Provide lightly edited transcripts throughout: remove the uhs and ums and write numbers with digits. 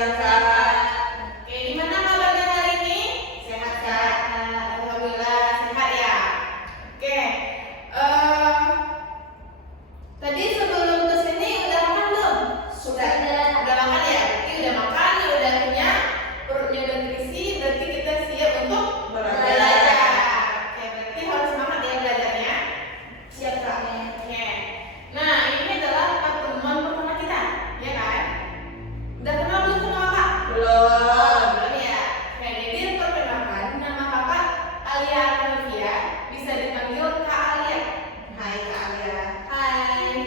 siang Kak. Oke, gimana kabarnya hari ini? Sehat Kak. Alhamdulillah sehat ya. Oke, tadi sebelum kesini udah makan belum? Sudah. Udah makan ya? Berarti udah makan, udah kenyang, perutnya udah terisi, berarti kita siap untuk belajar. Oke, berarti harus semangat ya belajarnya. Siap Kak. Oke. Nah, ini adalah pertemuan pertama kita, ya kan? Udah kenal belum sama kakak? Belum. Belum ya. Oke, jadi perkenalkan, nama kakak Alia Arnavia, bisa dipanggil Kak Alia. Hai Kak Alia. Hai.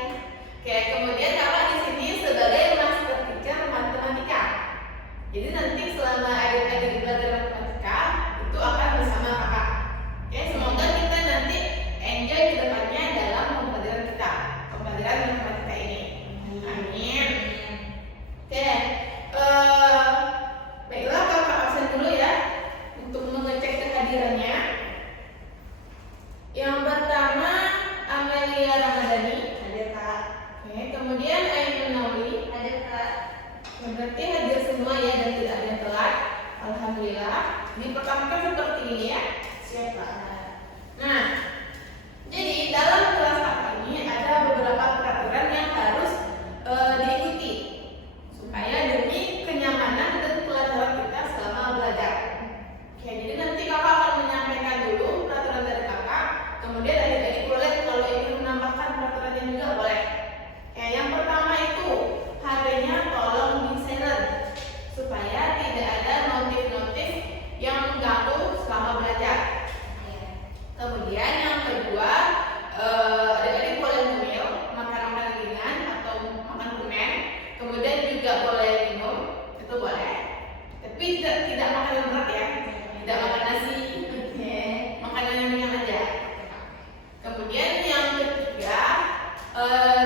Oke, kemudian kakak di sini sebagai master teacher matematika. Jadi nanti selama adik-adik belajar matematika itu akan bersama kakak. Oke, semoga kita nanti enjoy ke depannya dalam pembelajaran kita, pembelajaran matematika ini. Amin. Oke, baiklah kakak absen dulu ya untuk mengecek kehadirannya. Yang pertama Amelia Ramadhani. Hadir Kak. Oke, kemudian Ainun Nauli. Hadir Kak. Berarti hadir semua ya dan tidak ada yang telat. Alhamdulillah. Diperkenalkan seperti ini ya. Siap Kak. Nah, jadi dalam kelas kakak ini ada beberapa peraturan yang harus diikuti supaya demi kenyamanan dan pelajaran kita selama belajar. Oke, jadi nanti kakak akan menyampaikan dulu peraturan dari kakak, kemudian adik-adik boleh kalau ingin menambahkan peraturannya juga boleh. Oke, yang pertama itu HP-nya tolong di silent supaya tidak ada notif-notif yang mengganggu selama belajar. Kemudian yang kedua, adik-adik boleh ngemil, makan makanan ringan atau makan permen. Kemudian juga boleh minum, itu boleh. Tapi tidak makan yang berat ya, tidak makan nasi. Oke, makanan yang ringan aja. Kemudian yang ketiga,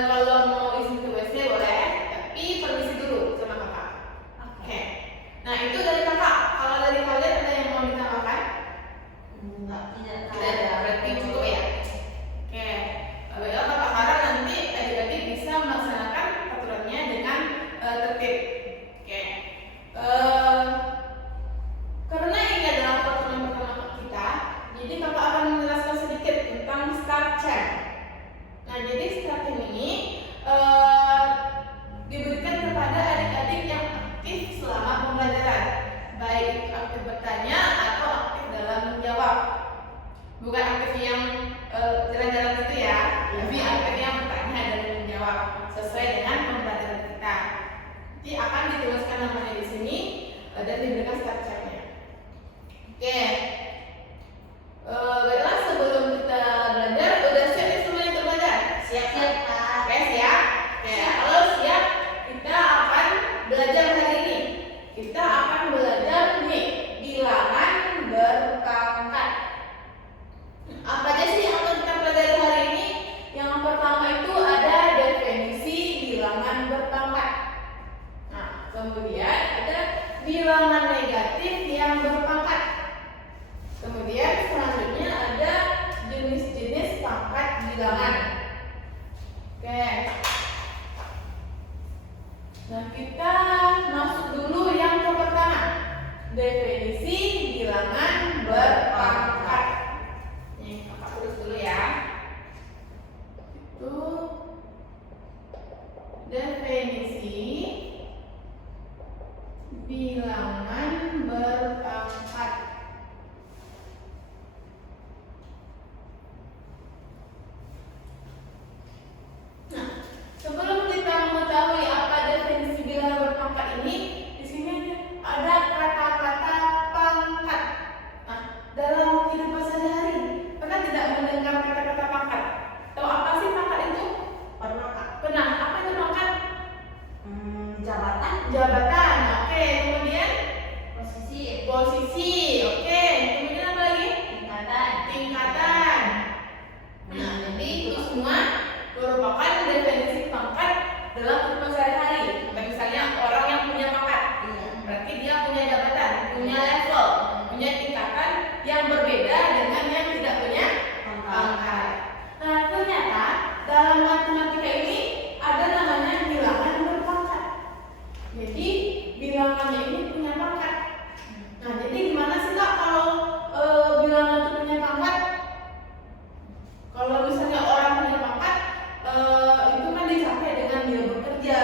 kalau mau isi ke WC boleh, tapi permisi dulu sama kakak. Oke. Nah itu dari kakak. Kalau dari kalian ada yang mau ditambahkan? Enggak, tidak Kak. Tidak ada, berarti cukup ya. Oke, baiklah kakak harap nanti adik-adik bisa melaksanakan aturannya dengan tertib. Oke, karena ini adalah pertemuan pertama kita, jadi kakak akan menjelaskan sedikit tentang start chat. Nah, jadi start chat ini diberikan kepada adik-adik yang aktif selama pembelajaran, baik aktif bertanya atau aktif dalam menjawab. Bukan aktif yang jalan-jalan gitu ya, tapi aktif yang bertanya dan menjawab sesuai dengan pembelajaran kita. Nanti akan dituliskan namanya di sini dan diberikan start chat-nya. Oke, baiklah sebelum kita belajar, udah siap ya semuanya untuk belajar? Siap Kak. Oke, siap? Oke, kalau siap, kita akan belajar hari ini. Kita akan belajar nih, bilangan berpangkat. Apa aja sih yang akan kita pelajari hari ini? Yang pertama itu ada definisi bilangan berpangkat. Nah, kemudian ada bilangan negatif yang berpangkat. Kemudian selanjutnya ada jenis-jenis pangkat bilangan. Oke. Nah, kita masuk dulu yang ke pertama. Definisi bilangan berpangkat. Nih, kakak tulis dulu ya. Itu definisi bilangan berpangkat. Nah, sebelum kita mengetahui apa definisi bilangan berpangkat ini, di sini ada kata-kata pangkat. Nah, dalam kehidupan sehari-hari, pernah tidak mendengar kata-kata pangkat? Tahu apa sih pangkat itu? Pernah Kak. Pernah. Apa itu pangkat? Jabatan. Jabatan. Oke, kemudian Posisi. posisi. Oke, kemudian apa lagi? Tingkatan. Tingkatan. Nah, jadi itu semua merupakan definisi pangkat dalam kehidupan sehari-hari. Misalnya orang yang punya pangkat, berarti dia punya jabatan, punya level, punya tingkatan yang berbeda dengan yang tidak punya pangkat. Nah, ternyata dalam matematika ini ada namanya bilangan berpangkat. Jadi bilangannya ini punya pangkat. Nah, jadi gimana sih Kak kalau bilangan itu punya pangkat? Kalau misalnya orang punya pangkat, itu kan dicapai dengan dia bekerja,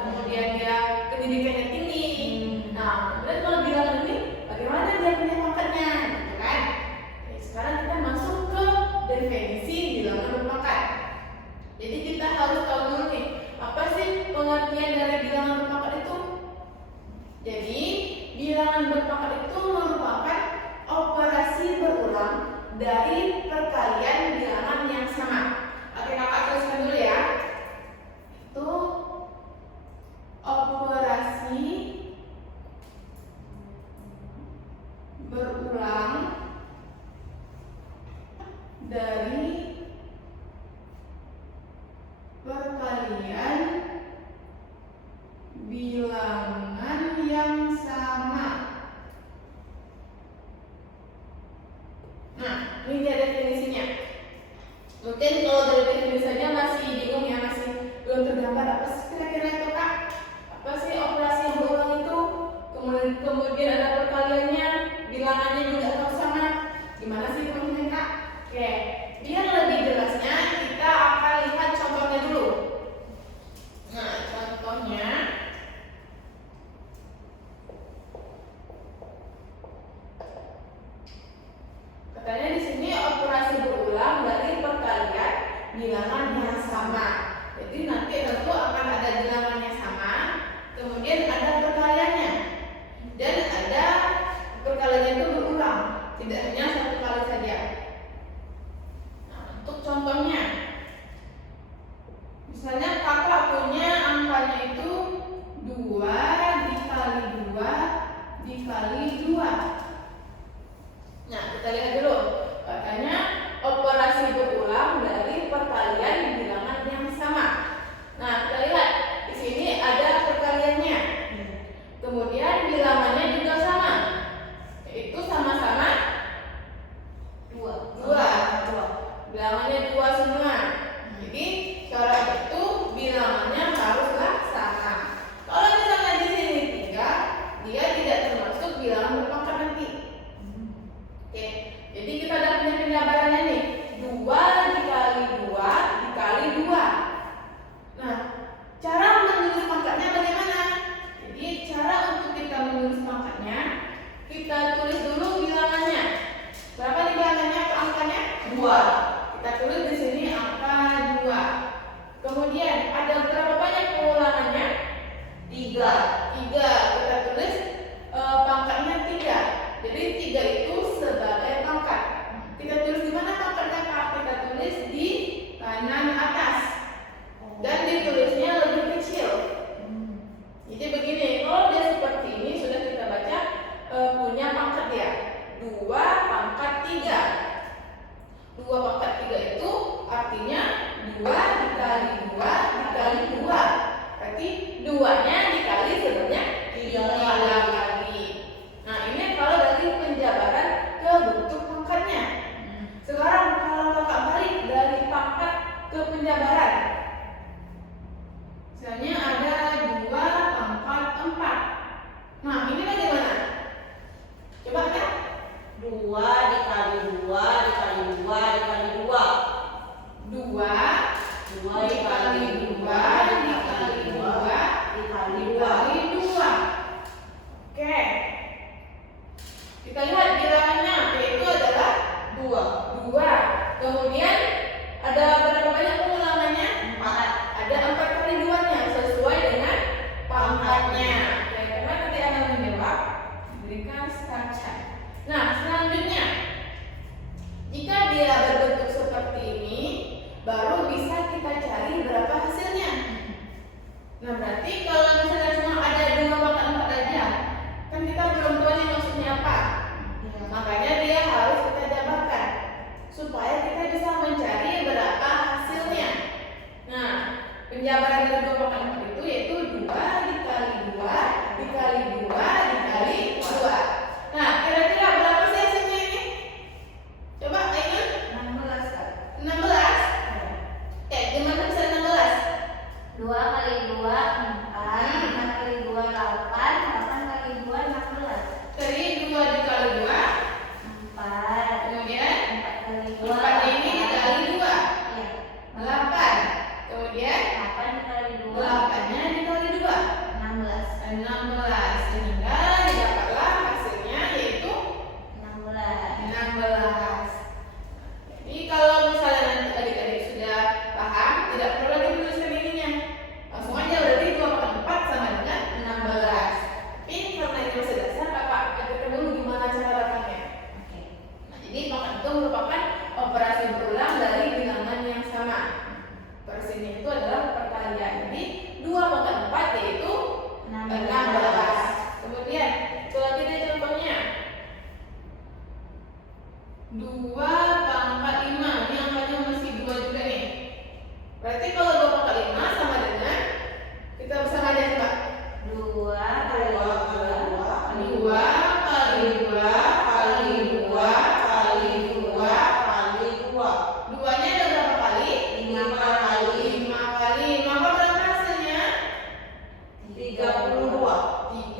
kemudian dia pendidikannya tinggi. Nah, kemudian kalau bilangan ini bagaimana dia punya pangkatnya, gitu kan? Oke, sekarang kita masuk ke definisi bilangan berpangkat. Jadi kita harus tahu dulu nih, apa sih pengertian dari bilangan berpangkat itu? Jadi bilangan berpangkat itu merupakan operasi berulang dari perkalian bilangan yang sama. Oke, kakak tuliskan dulu ya. Itu operasi berulang dari perkalian bilangan yang sama. Nah, ini dia definisinya. Mungkin kalau dari definisinya masih bingung ya, masih belum tergambar apa sih kira-kira itu Kak? Apa sih operasi yang berulang itu? Kemudian ada perkaliannya, bilangannya juga harus sama. Gimana sih maksudnya Kak? Oke, biar lebih jelasnya kita akan lihat contohnya dulu. Nah, contohnya katanya di sini operasi berulang dari perkalian bilangan yang sama. Jadi nanti tentu akan ada bilangannya sama, kemudian ada perkaliannya, dan ada perkaliannya itu berulang, tidak hanya satu kali saja. Nah, untuk contohnya, misalnya kakak punya angkanya itu 2 dikali 2 dikali 2. Nah, kita lihat dulu. Katanya operasi berulang dari perkalian bilangan yang sama. Nah, kita lihat di sini ada perkaliannya. Kemudian bilangannya juga sama. Yaitu sama-sama 2. Bilangannya 2 semua. Jadi, syarat itu bilangannya haruslah sama. Kalau misalnya di sini 3, dia tidak termasuk bilangan berpangkat nanti. Oke, jadi kita ada punya penjabarannya nih, 2 dikali 2 dikali 2. Nah, cara menulis pangkatnya bagaimana? Jadi cara untuk kita menulis pangkatnya, kita tulis dulu bilangannya. Berapa nih bilangannya atau angkanya? 2. Kita tulis di sini angka 2. Kemudian ada berapa banyak pengulangannya? 3. Kita tulis pangkatnya 3. Jadi 3 itu sebagai pangkat. Kita tulis di mana pangkatnya Kak? Kita tulis di kanan atas. Dan ditulisnya lebih kecil. Jadi begini, kalau dia seperti ini sudah kita baca punya pangkat ya. 2 pangkat 3. 2 pangkat 3 itu artinya 2 dikali 2 dikali 2. Berarti 2-nya dikali sebanyak 3 kali. Nah, ini kalau dari penjabaran ke bentuk pangkatnya. Sekarang kalau kakak balik dari pangkat ke penjabaran, misalnya ada 2 pangkat 4. Nah, ini bagaimana? Coba ya. 2 dikali 2 dikali 2 dikali 2. 2 dikali 2 dikali 2 dikali 2. Oke. Kita lihat bilangannya, yaitu adalah 2. Kemudian ada berapa banyak pengulangannya? 4. Ada 4 kali 2-nya sesuai dengan pangkatnya. Oke, karena nanti akan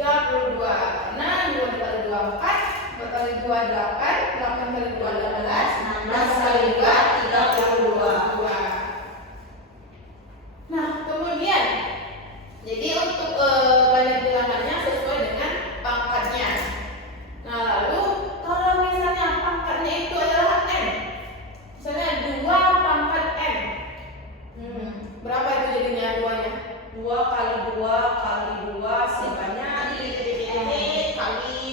32. Karena 2 dikali 2 4, 4 kali 2 8, 8 kali 2 18, 16 kali 2 32. Nah, kemudian jadi untuk banyak bilangannya sesuai dengan pangkatnya. Nah, lalu kalau misalnya pangkatnya itu adalah n, misalnya 2 pangkat n, berapa itu jadinya 2-nya? 2 kali 2 kali 2 sebanyak kali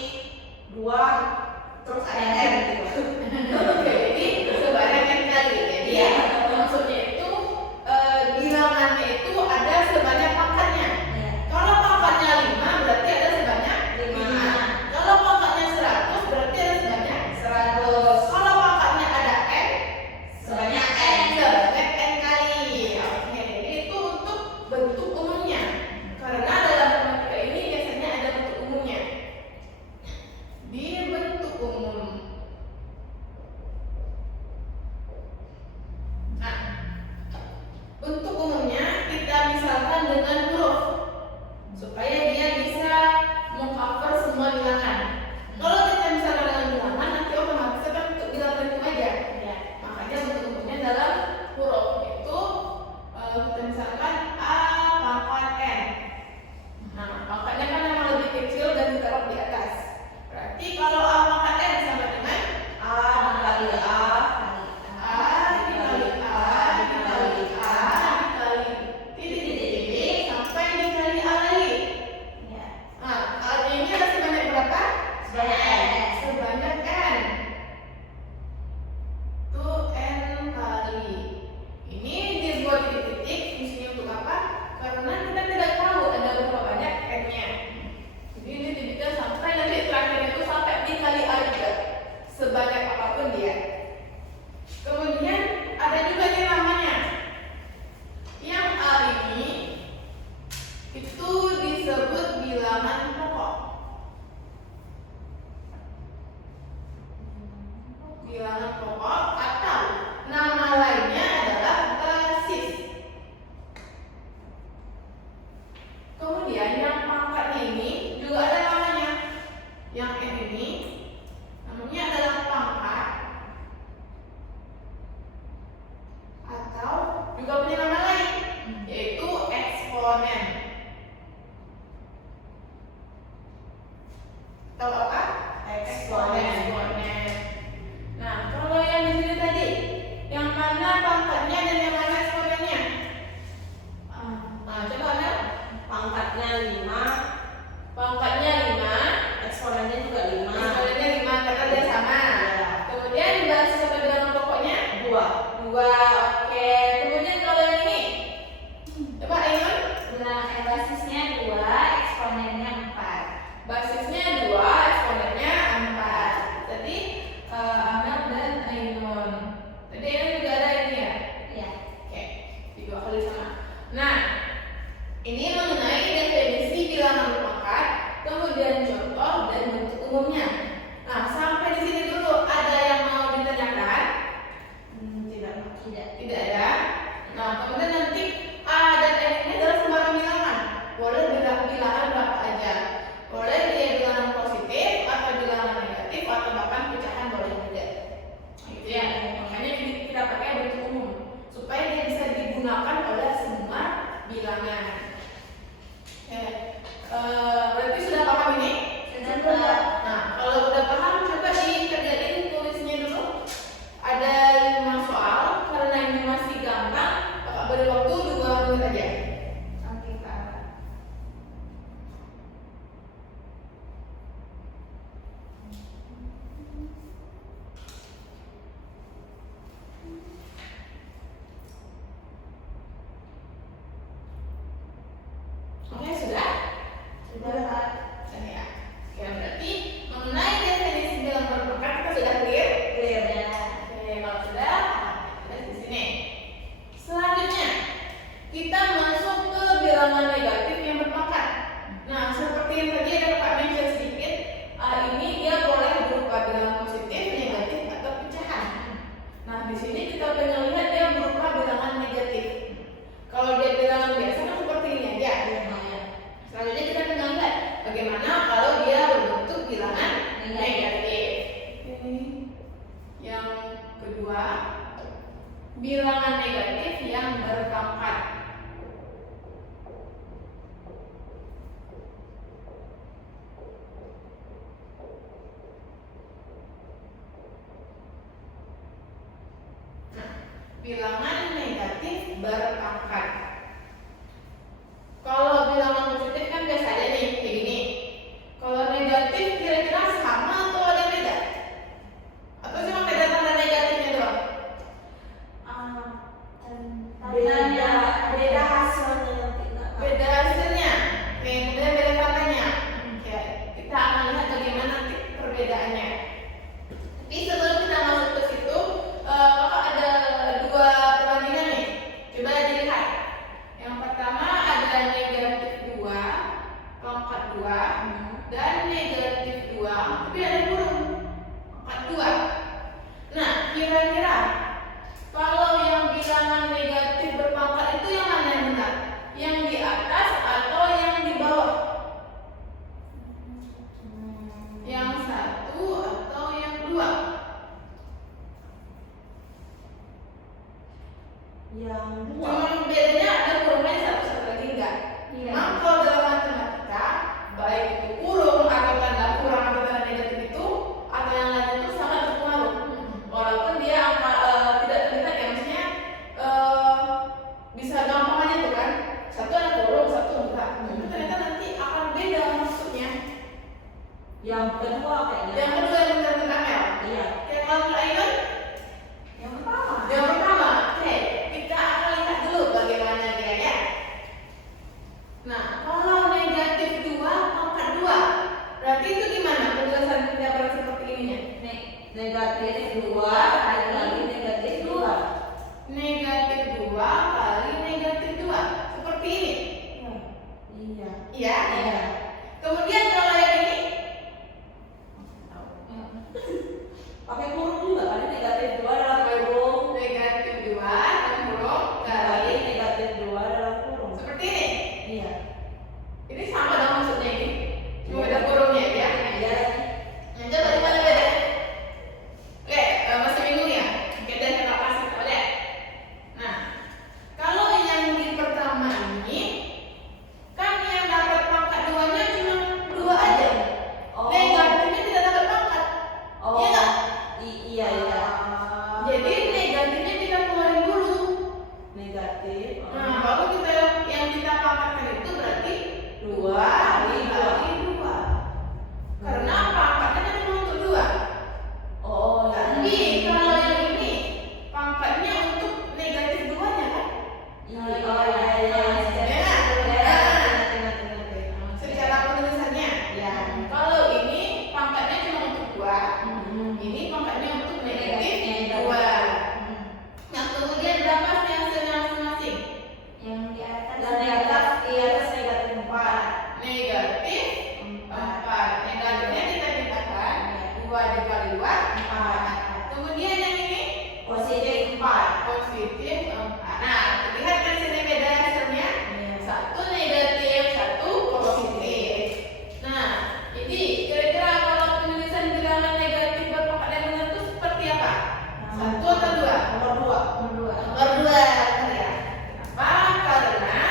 2 terus ada n gitu. Oke, jadi sebanyak n kali. Jadi Iya. maksudnya itu bilangannya itu ada sebanyak pangkatnya. Kalau pangkatnya 5 berarti ada sebanyak 5. Kalau pangkatnya 100 berarti ada sebanyak 100. Kalau pangkatnya ada n Sebanyak n kali. Oke, jadi itu untuk bentuk umumnya. Karena dalam matematika ini biasanya ada bentuk umumnya. Di bentuk umum. Nah, bentuk umumnya kita misalkan dengan huruf supaya dia bisa mengcover semua bilangan. Kalau kita misalkan dengan bilangan nanti otomatis akan bentuk bilangan itu aja. Ya. Makanya bentuk umumnya dalam huruf itu kita misalkan a pangkat n. Nah, pangkatnya kan memang lebih kecil dan ditaruh di atas. Berarti kalau a pangkat n sama dengan A dikali A dikali titik-titik sampai dikali a lagi. ya. Nah, a-nya ini ada sebanyak berapa? Sebanyak n. Sebanyak n. Tuh n kali. Ini dibuat titik-titik fungsinya untuk apa? Karena kita tidak tahu ada berapa banyak n-nya. Jadi ini titiknya sampai nanti terakhirnya itu sampai dikali a juga. Sebanyak apapun dia. Kemudian ada juga yang namanya yang a ini itu disebut bilangan pokok. Bilangan pokok atau nama lainnya adalah basis. Kemudian yang pangkatnya ini juga ada namanya. Yang n ini namanya adalah pangkat atau juga punya nama lain yaitu eksponen. Tahu apa? Eksponen. Nah, kalau yang di sini tadi, yang mana pangkatnya dan yang mana eksponennya? Nah, coba ada Pangkatnya 5, pangkatnya 5, eksponennya juga 5. eksponennya 5 karena dia sama. Ya. Kemudian basis atau bilangan pokoknya 2. 2. Oke. Kemudian kalau yang ini, coba Ainun. Basisnya 2, eksponennya 4. Basisnya 2, eksponennya 4. Tadi Amel dan Ainun. Tadi Ainun juga ada ini ya? Ya. Oke, di 2 kali sama. Nah, ini mengenai definisi bilangan pangkat, kemudian contoh dan bentuk umumnya. Nah, sampai di sini dulu. Ada yang mau ditanyakan? Tidak. Tidak ada. Nah, kemudian nanti a dan n ini adalah sembarang bilangan. Boleh bilangan berapa aja. Boleh dia bilangan positif atau bilangan negatif atau bahkan pecahan boleh juga. Gitu ya. Makanya kita pakai bentuk umum supaya dia bisa digunakan oleh semua bilangan. Oke. Berarti sudah paham ini? Sudah. Nah, kalau bilangan negatif berpangkat. Kalau bilangan positif kan biasa aja nih, kayak gini. Kalau negatif kira-kira sama atau ada beda? Atau cuma beda tanda negatifnya doang? Beda hasilnya nanti. Beda hasilnya, kemudian beda tandanya. Ya, kita akan lihat bagaimana nanti perbedaannya. Tapi sebelum kita masuk ke situ, kakak ada dua perbandingan nih. Coba dilihat. Yang pertama ada negatif 2, pangkat 2, dan negatif 2, tapi ada kurung, pangkat 2. Nah, kira-kira kalau yang bilangan negatif berpangkat itu yang mana yang benar? Yang di atas atau yang di bawah? Yang 1 atau yang 2? Yang 2. Cuma bedanya ada kurungnya satu lagi enggak? Iya. Nah, kalau dalam matematika, baik itu kurung atau tanda kurang atau tanda negatif itu atau yang lain itu sangat berpengaruh. Walaupun dia angka tidak terlihat ya, maksudnya bisa gampang aja tuh kan. Satu ada kurung, satu enggak. Tapi ternyata nanti akan beda maksudnya. Yang kedua kayaknya. Yang kedua yang benar-benar Mel. Iya. Kayak kalau Aiman, Yang pertama. yang pertama, oke, kita akan lihat dulu bagaimana dia ya. Nah, kalau negatif 2 pangkat 2, berarti itu gimana penjelasan penjabaran seperti ininya? Negatif 2 kali negatif 2. Negatif 2 kali negatif 2, seperti ini. Iya. Iya. Iya. Kemudian kalau yang ini, Pakai kurung juga kan, negatif 2 dalam kurung negatif 2 dan kurung kali kali negatif 2 dalam kurung. seperti ini. Iya. Ini sama dong maksudnya ini. Cuma ada kurungnya ya. Iya. Yang coba di mana beda? Oke, masih bingung ya? Oke, dan kita kasih tau deh. Nah, kalau yang di pertama ini kan yang dapat pangkat 2-nya cuma 2 aja. Oh. Negatifnya tidak dapat pangkat. Oh. Iya nggak? Iya, iya. Jadi negatifnya kita keluarin dulu. Negatif. Nah, baru kita yang kita pangkatkan itu berarti 2 dikali 2. Karena pangkatnya kan cuma untuk 2. Oh, Tapi kalau yang ini pangkatnya untuk negatif 2-nya kan? iya. Oh, iya, iya. Secara penulisannya. Ya. Kalau ini pangkatnya cuma untuk 2, ini pangkatnya untuk negatif 2. Nah, kemudian berapa sih hasilnya masing-masing? Yang di atas. Dan di atas negatif 4. Negatif 4. Negatifnya kita pindahkan, 2 dikali 2, 4. Kemudian yang ini Positif 4. positif 4. Nah, lihat kan sini beda hasilnya. Satu negatif, satu positif. Nah, jadi kira-kira kalau penulisan bilangan negatif berpangkat yang benar itu seperti apa? 1 atau 2? Nomor 2. Nomor 2, benar ya. Kenapa? Karena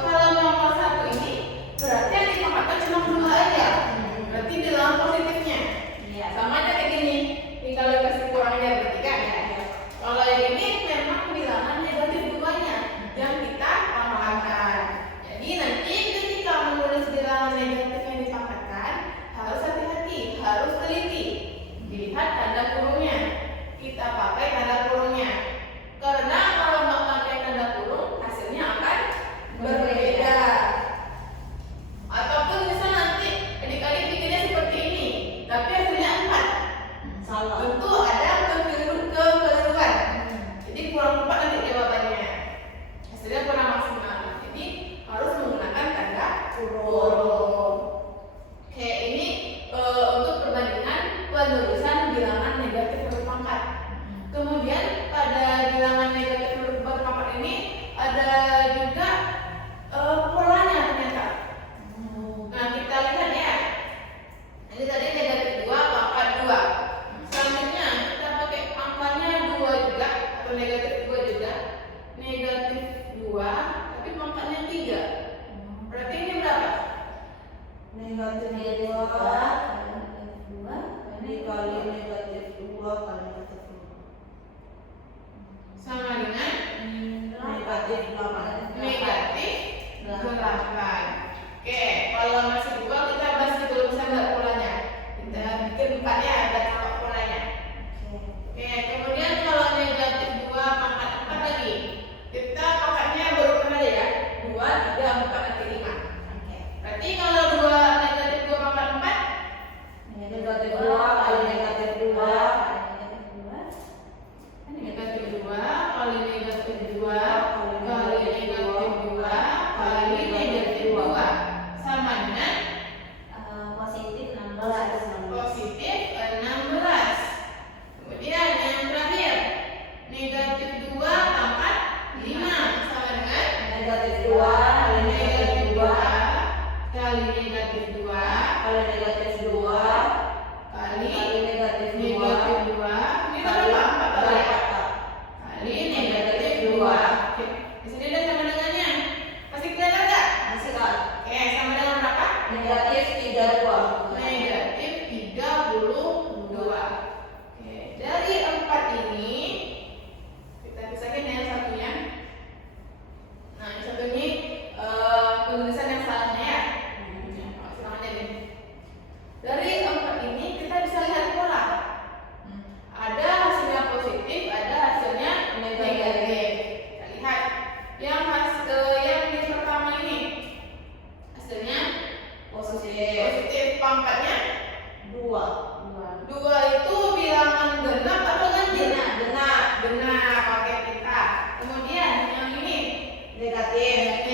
kalau nomor 1 ini berarti yang dipangkatkan cuma 2 aja. Berarti bilangan positifnya. Iya. Sama aja kayak gini. Tinggal dikasih kurangnya berarti kan ya. Kalau yang ini memang bilangan negatif 2-nya yang kita pangkatkan. Jadi nanti ketika menulis bilangan negatif yang dipangkatkan harus hati-hati, harus teliti. Dilihat tanda kurungnya. Kita pakai tanda kurungnya. Karena kalau nggak pakai tanda kurung hasilnya akan berbeda. Ataupun misal nanti adik-adik bikinnya seperti ini, tapi hasilnya 4. Salah. Tentu ada kekeliruan. Jadi kurang tepat nanti jawabannya. Hasilnya kurang maksimal. Jadi harus menggunakan tanda kurung. Oke, ini untuk perbandingan penulisan bilangan negatif berpangkat. Kemudian pada bilangan negatif berpangkat ini ada juga polanya ternyata. Nah, kita lihat ya. Ini tadi negatif 2 pangkat 2. Selanjutnya kita pakai angkanya 2 juga atau negatif 2 juga. Negatif 2 tapi pangkatnya 3. Berarti ini berapa? Negatif 2 dikali negatif 2 kali negatif 2. kali negatif 2 kali kali negatif 2 negatif 2. Ini kali berapa? 4 kali ya? 4 Kali negatif 2. Oke. Di sini ada sama dengannya. Masih kelihatan nggak? masih kan Oke, sama dengan berapa? negatif 32 Negatif 32. Oke, dari 4 ini kita pisahin yang satunya. Nah, yang satu ini penulisan yang salahnya ya. Silakan aja deh. Dari 4 ini kita bisa lihat pola. Ada hasilnya positif, ada hasilnya negatif. Kita lihat yang di pertama ini hasilnya positif, pangkatnya 2 2 itu bilangan genap atau ganjil? genap Genap, pakai kita. Kemudian yang ini negatif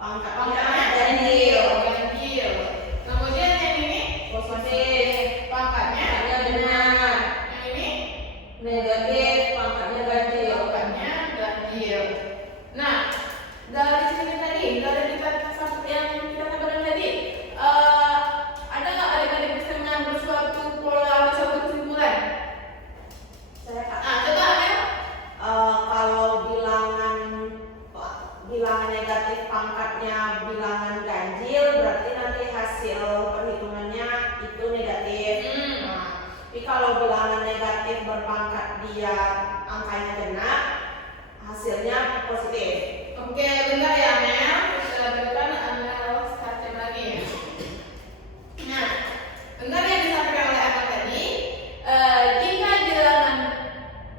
pangkatnya ganjil ganjil. Kemudian yang ini positif pangkatnya benar yang ini negatif pangkatnya ganjil pangkatnya ganjil. Nah, dari sini tadi, dari kita yang kita tambahkan tadi, ada nggak adik-adik bisa mengambil suatu pola atau suatu kesimpulan? saya Coba ya. kalau bilangan negatif pangkatnya bilangan ganjil berarti nanti hasil perhitungannya itu negatif. Nah, tapi kalau bilangan negatif berpangkat dia angkanya genap hasilnya positif. Oke, bentar ya Mel. Kita berikan Amel startnya lagi ya. Nah, benar yang disampaikan oleh Amel tadi, jika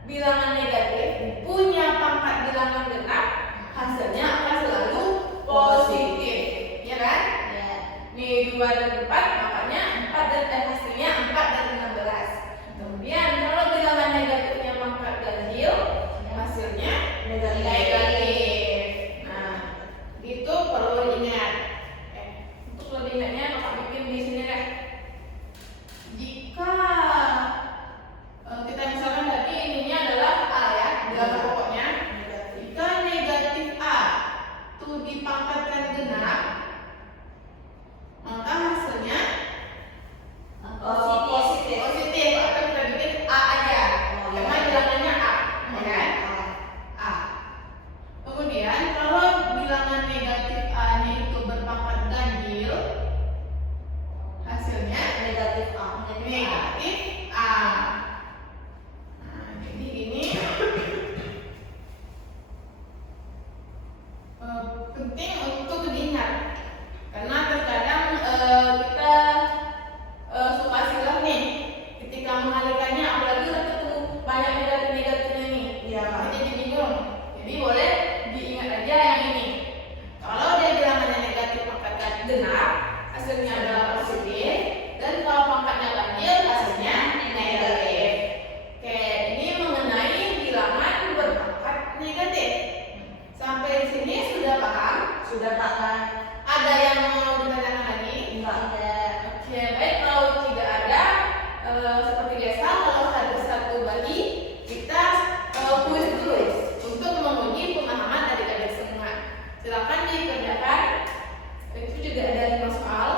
bilangan negatif punya pangkat bilangan genap, hasilnya akan selalu positif, ya kan? Ya. Nih 2 dan 4, makanya 4 dan hasilnya 4 dan 16. Kemudian kalau bilangan negatifnya pangkat ganjil, hasilnya negatif. Nah, itu perlu diingat. Untuk lebih ingatnya Bapak bikin di sini deh. Jika kita misalkan tadi ininya adalah A ya, bilangan pokoknya. Jika negatif A itu dipangkatkan genap, maka hasilnya positif. Atau kita bikin A aja, karena bilangannya A, ya kan? A. Kemudian kalau bilangan negatif A-nya itu berpangkat ganjil, hasilnya Negatif A. negatif A. Nah, jadi ini penting untuk diingat karena terkadang kita suka silap nih ketika mengalihkannya, apalagi udah ketemu banyak negatif-negatifnya nih. Iya. Jadi bingung. Jadi boleh diingat aja yang ini. Kalau dia bilangannya negatif pangkat genap, hasilnya adalah positif, dan kalau pangkatnya ganjil hasilnya negatif. Oke, ini mengenai bilangan berpangkat negatif. Sampai di sini sudah paham? Sudah paham? Ada yang mau ditanyakan lagi? Enggak. Oke, baik. Kalau tidak ada, seperti biasa, kalau ada satu lagi, kita kuis dulu untuk menguji pemahaman adik-adik semua. Silakan dikerjakan. Itu juga ada 5 soal.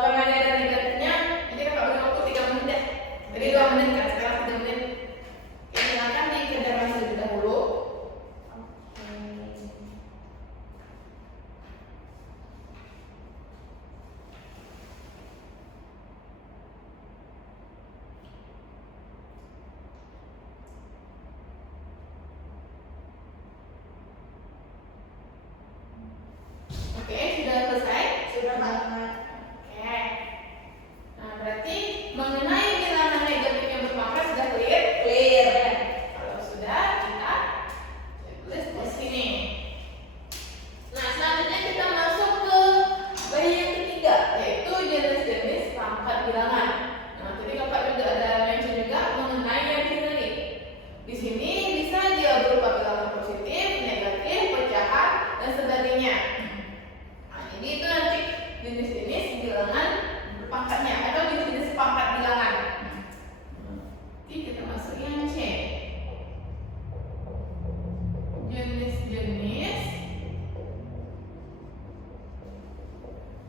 Karena ini ada negatifnya, jadi kakak beri waktu 3 menit deh. Jadi 2 menit kan, sekarang 3 menit. Oke, silakan dikerjakan terlebih dahulu. Oke, sudah selesai? Sudah banget. Oke. Nah, berarti mengenai bilangan negatif yang berpangkat sudah clear? Clear. Kalau sudah, kita tulis di sini. Nah, selanjutnya kita masuk ke bagian ketiga, yaitu jenis-jenis pangkat bilangan. Nah, tadi kakak juga ada mention juga mengenai yang sini. Di sini bisa dia berupa bilangan positif, negatif, pecahan, dan sebagainya. Nah, jadi itu nanti jenis-jenis bilangan pangkatnya atau jenis-jenis pangkat bilangan. Nanti kita masuk yang C. Jenis-jenis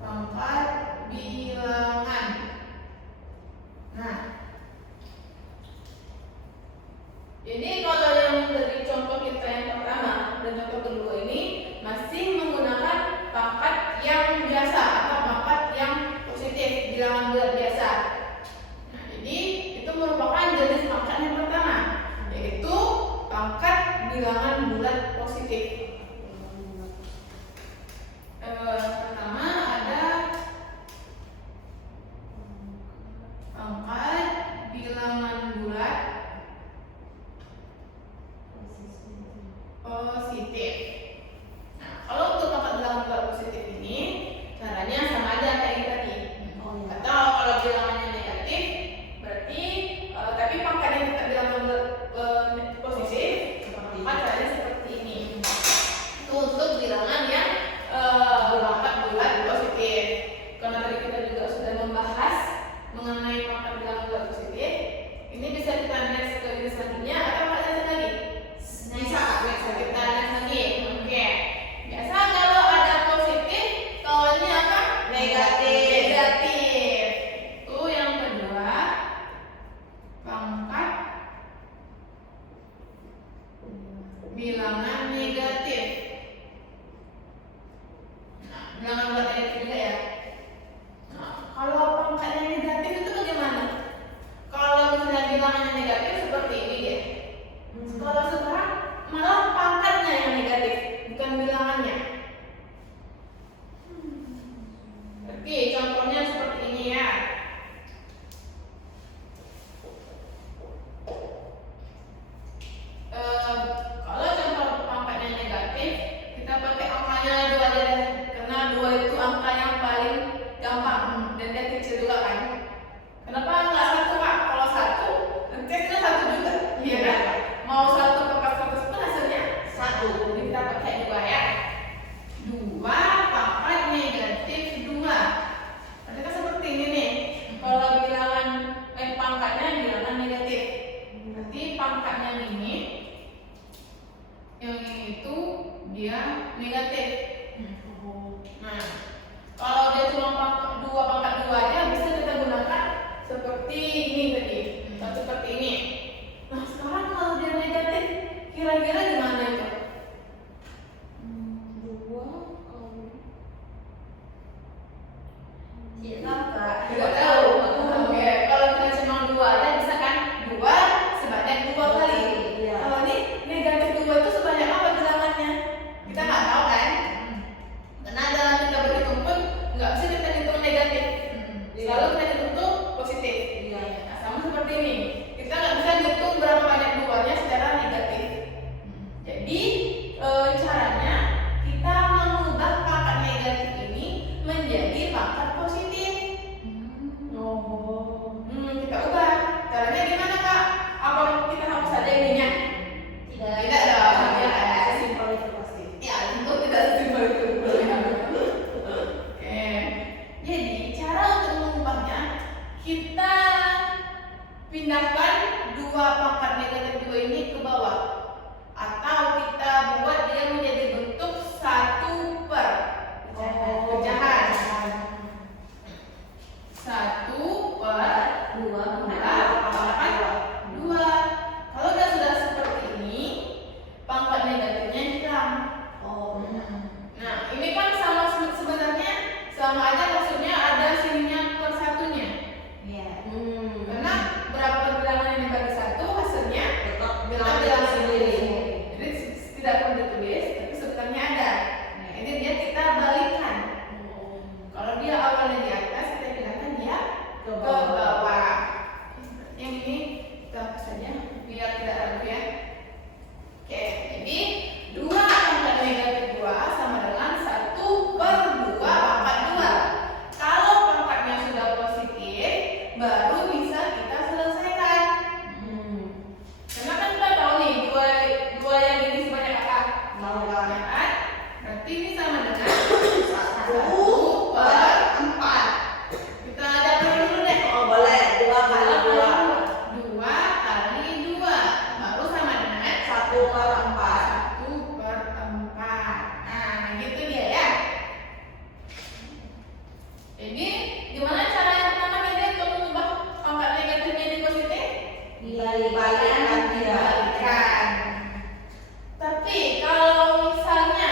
pangkat bilangan. Nah, jadi kalau yang dari contoh kita yang pertama dan contoh kedua ini masih menggunakan pangkat yang biasa atau pangkat yang positif, bilangan bulat biasa. Nah, jadi itu merupakan jenis pangkat yang pertama, yaitu pangkat bilangan bulat positif. Pertama ada pangkat bilangan bulat positif. Nah, kalau untuk pangkat bilangan bulat positif ini caranya sama aja kayak tadi. Atau kalau bilangannya negatif, berarti tapi pangkatnya kita bilangan bulat positif, maka caranya seperti ini. Itu untuk bilangan yang pangkat bulat positif. Karena tadi kita juga sudah membahas mengenai pangkat bilangan bulat positif, ini bisa kita next ke jenis selanjutnya atau ada lagi? Bisa kita next lagi. Oke. Biasa kalau ada positif, kawannya apa? Negatif. Negatif. Itu yang kedua, pangkat bilangan negatif. Nah, bilangan bulat negatif juga ya. Nah, kalau pangkatnya negatif itu bagaimana? Kalau misalnya bilangannya negatif seperti ini ya. Kalau sekarang malah pangkatnya yang negatif, bukan bilangannya. Oke, contohnya seperti ini ya. Kalau contoh pangkatnya negatif, kita pakai angkanya 2 aja deh. Karena 2 itu angka yang paling gampang dan dia kecil juga kan. Kenapa nggak 1 Pak? Kalau 1, nanti kita 1 juga. Iya kan? Mau 1 pangkat 100 pun hasilnya 1. Jadi kita pakai 2 ya. 2 pangkat negatif 2. Berarti kan seperti ini nih. Kalau bilangan pangkatnya bilangan negatif. Berarti pangkatnya ini, yang ini itu dia negatif. Nah, kalau dia cuma pangkat 2 aja bisa kita gunakan seperti ini tadi, seperti ini. Nah, sekarang kalau dia negatif, kira-kira gimana itu? 2 Kak. Tidak tahu. Oke, kalau kita cuma 2 aja bisa kan? 2 sebanyak 2 kali. Iya. Kalau ini negatif 2 itu sebanyak apa bilangannya? Kita nggak tahu kan? Karena dalam kita berhitung pun nggak bisa kita hitung negatif. Selalu kita hitung tuh positif. Iya. Nah, sama seperti ini. Kita nggak bisa hitung berapa banyak 2-nya secara negatif. Jadi caranya kita mengubah pangkat negatif ini menjadi pangkat positif. Kita ubah. Caranya gimana Kak? Apa kita hapus saja ininya? Tidak dong. Ya, Simpel itu pasti. ya tentu tidak sesimpel itu. Oke. Jadi cara untuk mengubahnya, kita pindahkan 2 pangkat negatif 2 ini ke bawah, atau kita buat dia menjadi bentuk 1 per pecahan. 1 per 2 pangkat 2. Kalau sudah seperti ini, pangkat negatifnya hilang. Nah, ini kan sama sebenarnya sama aja, maksudnya ada sininya per satunya. Iya. Karena berapa bilangan yang dibagi 1, hasilnya Tetap kita bilangan bilang sendiri. Jadi tidak perlu ditulis, tapi sebenarnya ada. Nah, ini dia kita balikan. Kalau dia awalnya di atas, kita pindahkan dia Ke ke bawah. bawah. Yang ini kita hapus saja biar tidak ragu ya. Oke, jadi 2 pangkat negatif 2 sama dengan 1 per 2 pangkat 2. Jadi gimana cara yang pertama tadi untuk mengubah pangkat negatif menjadi positif? Dibalikan. Tapi kalau misalnya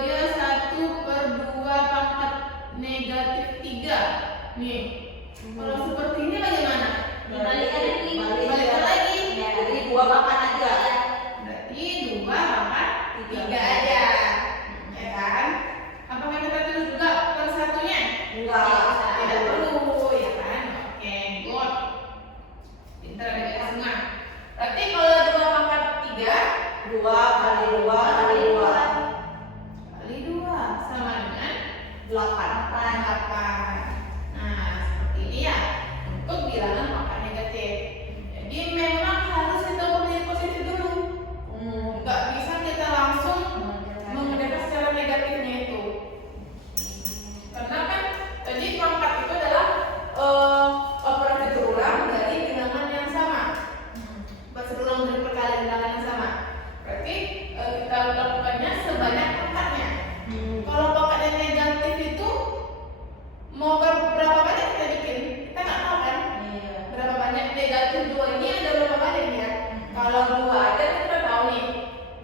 dia 1/2 pangkat negatif 3 nih, kalau seperti ini bagaimana? Dibalikan lagi. Dibalikan lagi. Ya. Jadi 2 pangkat aja. Berarti 2 pangkat 3 aja, ya kan? Apakah kita tulis juga per satunya? Enggak. Tidak perlu, ya kan? Oke, good. Pintar adik semua. Berarti kalau 2 pangkat 3 2 kali 2 kali 2. kali 2 sama dengan 8. 8. Nah, seperti ini ya untuk bilangan pangkat negatif. Jadi memang harus kita menjadi positif dulu. Nggak bisa kita langsung mengerjakan secara negatifnya itu. Karena kan tadi pangkat itu adalah operasi berulang dari bilangan yang sama. Berulang dari perkalian bilangan yang sama. Berarti kita lakukannya sebanyak pangkatnya. Kalau pangkatnya negatif itu mau berapa banyak kita bikin? Kita nggak tahu kan? Berapa banyak negatif 2 ini ada berapa banyak ya? Kalau 2 aja kita tahu nih.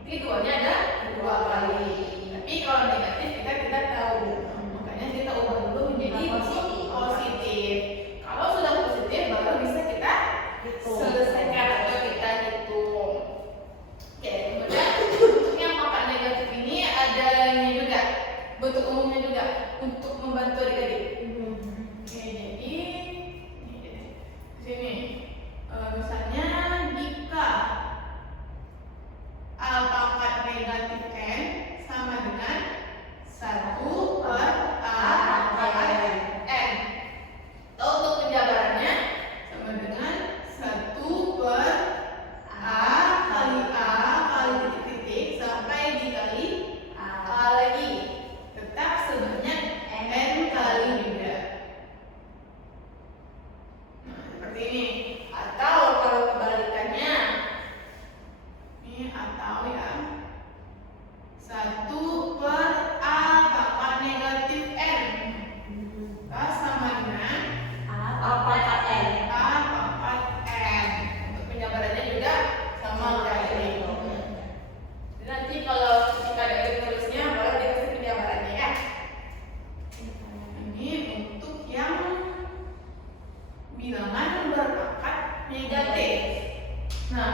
Jadi 2-nya ada 2 kali. Tapi kalau negatif kita tidak tahu. Makanya kita ubah dulu menjadi positif. Kalau sudah positif baru bisa kita selesaikan atau kita hitung. Oke, kemudian untuk yang pangkat negatif ini ada ini juga, bentuk umumnya juga untuk membantu adik-adik. Oke, jadi ini sini misalnya jika A pangkat negatif N sama dengan 1/A pangkat N. Atau untuk penjabarannya sama dengan 1/A kali A kali titik-titik sampai dikali A lagi. Tetap sebanyak N kali juga. Nah, seperti ini. Atau kalau kebalikannya, ini atau ya 1/A pangkat negatif N sama dengan A pangkat N. A pangkat N. Untuk penjabarannya juga sama kayak ini. Jadi nanti kalau ketika ada tulisnya boleh dikasih penjabarannya ya. Ini untuk yang bilangan berpangkat negatif. Nah,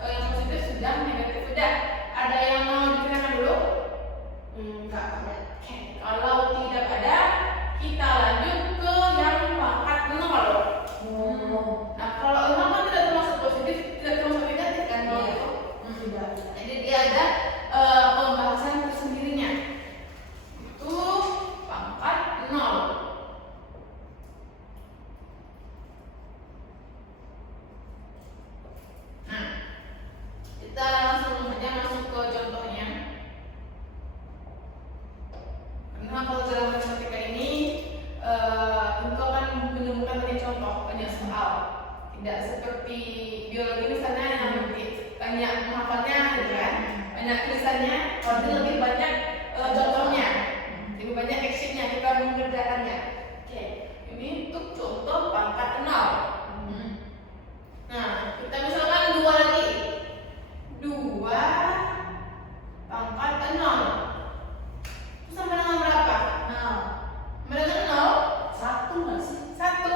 yang positif sudah, negatif sudah. Ada yang mau diterangkan dulu? Enggak. Oke, kalau tidak ada, kita lanjut ke yang pangkat 0. Nah, kalau 0 kan tidak termasuk positif, tidak termasuk negatif kan? Iya. Gitu. Sudah. Jadi dia ada pembahasan tersendirinya. Itu pangkat 0. Nah, kita langsung saja masuk ke contohnya. Karena kalau dalam matematika ini tentu akan menemukan banyak contoh, banyak soal. Tidak seperti biologi misalnya yang nanti banyak menghafalnya, gitu kan? Banyak tulisannya, kalau ini lebih banyak contohnya, lebih banyak actionnya kita mengerjakannya. Oke, ini untuk contoh pangkat 0. Nah, kita misalkan 2 lagi. 2 pangkat 0. Itu sama dengan berapa? 0. Sama dengan 0? 1 nggak sih? 1.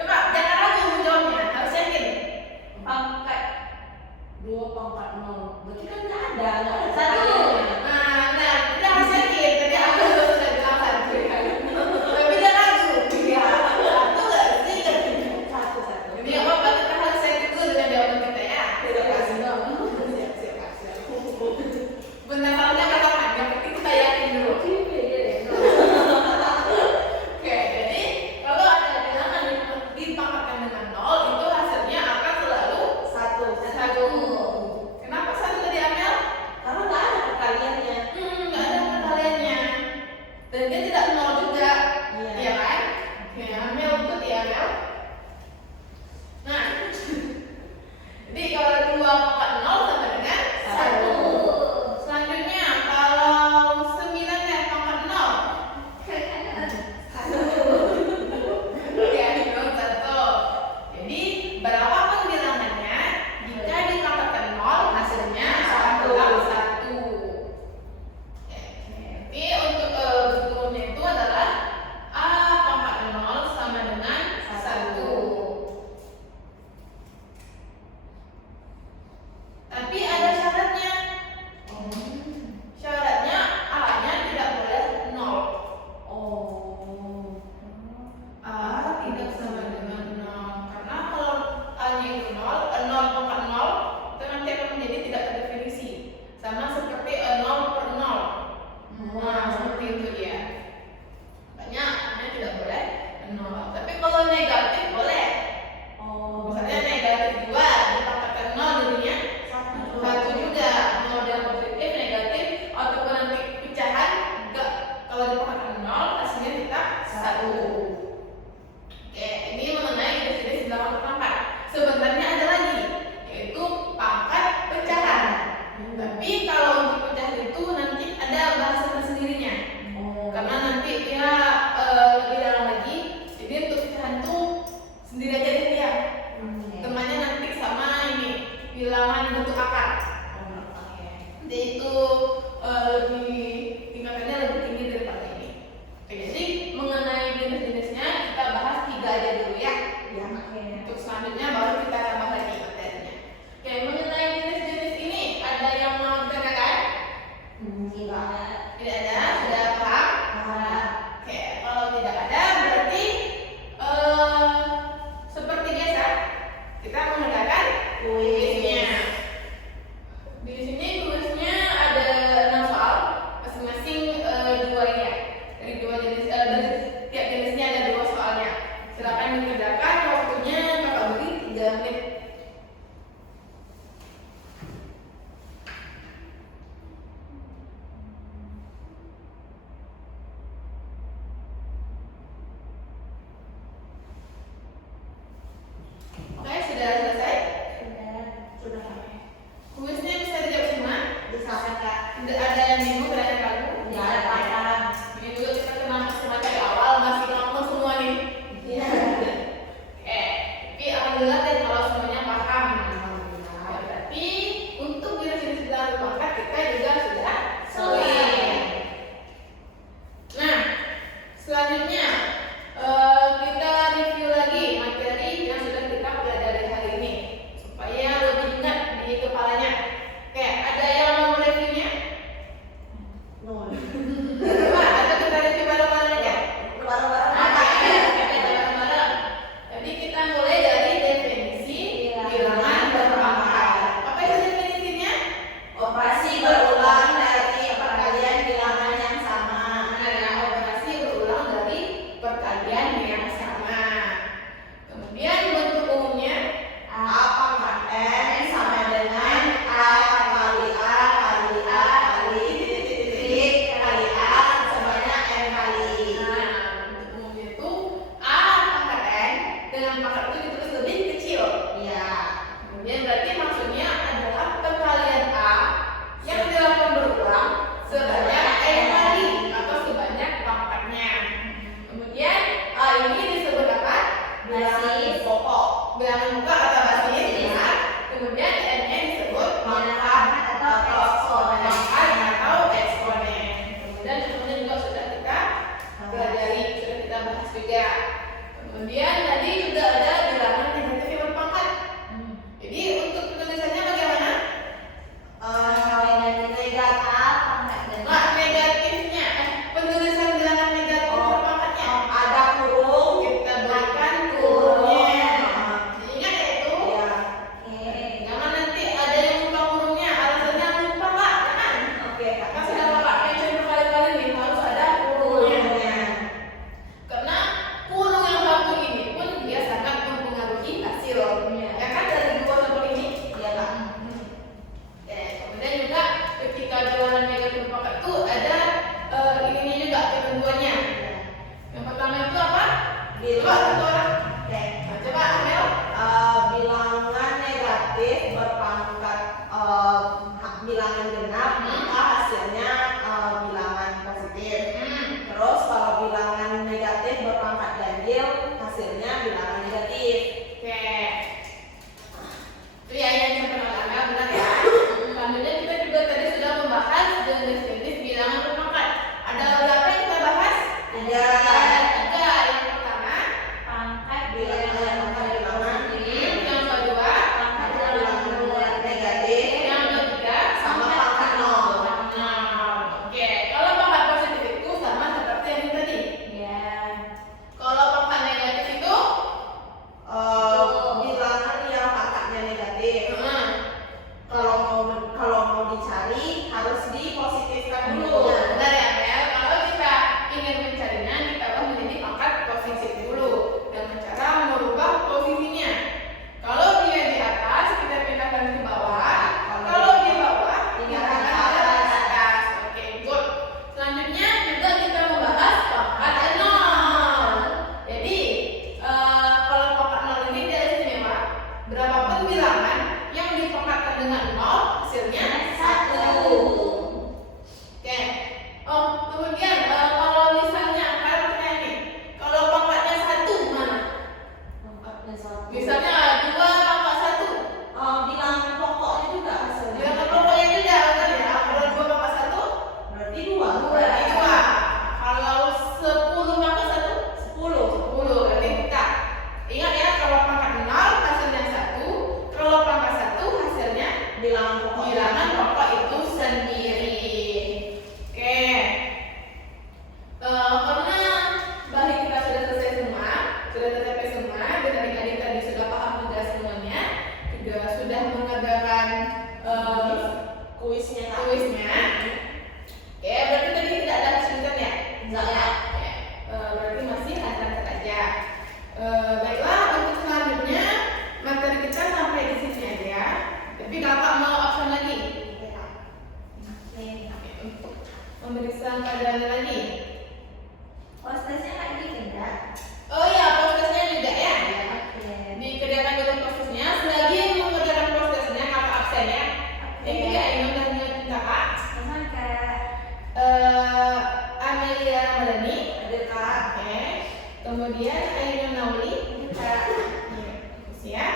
Coba, jangan ragu menjawabnya, harus yakin. Pangkat 2 pangkat 0. Berarti kan nggak ada. Satu lebih tingkatannya lebih tinggi daripada ini. Oke, jadi mengenai jenis-jenisnya kita bahas 3 aja dulu ya. Ya. Oke. Untuk selanjutnya baru kita tambah lagi materinya. Oke, mengenai jenis-jenis ini ada yang mau ditanyakan? Tidak. Tidak ada, sudah paham? Paham. Oke, kalau tidak ada berarti seperti biasa kita menggunakan kuisnya. Di sini kuisnya ada 6 soal, masing-masing 2 ya. Dari 2 jenis, dari tiap jenisnya ada 2 soalnya. Silakan dikerjakan, waktunya kakak beri 3 menit. Oke, sudah selesai? Sudah. Kuisnya bisa dijawab semua? Bisa Kak. Tidak ada yang bingung, tidak ada yang ragu? Tidak ada paham. Ini juga kita kenal semua dari awal, masih ngomong semua nih. Iya. Tapi alhamdulillah deh kalau semuanya paham. Alhamdulillah. Ya, berarti untuk jenis-jenis bilangan pangkat kita juga sudah Solid. solid. Nah, selanjutnya kita review lagi materi yang sudah kita pelajari hari ini supaya lebih ingat di kepalanya. Oke, ada yang mau reviewnya? Nol. Coba, atau kita review bareng-bareng aja? Bareng-bareng. Oke, bareng-bareng. Jadi kita mulai dari definisi bilangan berpangkat. Apa itu definisinya? Operasi berulang dari perkalian bilangan yang sama. Ada operasi berulang dari perkalian yang sama. Kemudian bentuk umumnya A pangkat N sama dengan A kali A kali A kali titik pemeriksaan pelajaran lagi. Prosesnya lagi enggak? Oh iya, prosesnya juga ya. Ya, oke. Dikerjakan dulu prosesnya. Selagi mengerjakan prosesnya, kakak absen ya. Yang juga Ainun dan kakak. Sama Kak. Amelia Ramadhani. Hadir Kak. Oke. Kemudian Ainun Nauli. Kak. Fokus ya.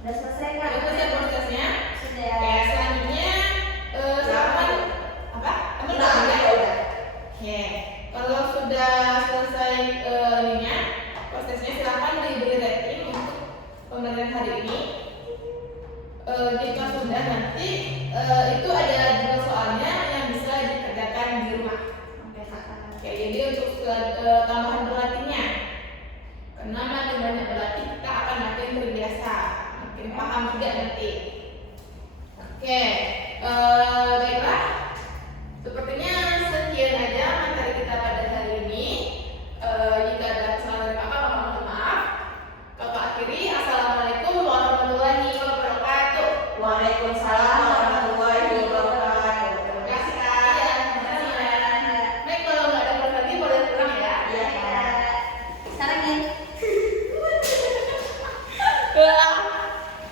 Udah selesai Kak? Udah selesai prosesnya. Sudah. Oke, selanjutnya silakan apa? Kamu udah ada? Udah. Oke. Kalau sudah selesai ininya, prosesnya silakan diberi rating untuk pembelajaran hari ini. Jika sudah nanti itu ada juga soalnya yang bisa dikerjakan di rumah. Oke Kak. Oke, jadi untuk tambahan berlatihnya, karena makin banyak berlatih kita akan makin terbiasa, makin paham juga nanti. Oke, baiklah. Sepertinya sekian aja materi kita pada hari ini. Jika ada kesalahan dari kakak, mohon maaf. Kakak akhiri, assalamualaikum warahmatullahi wabarakatuh. Waalaikumsalam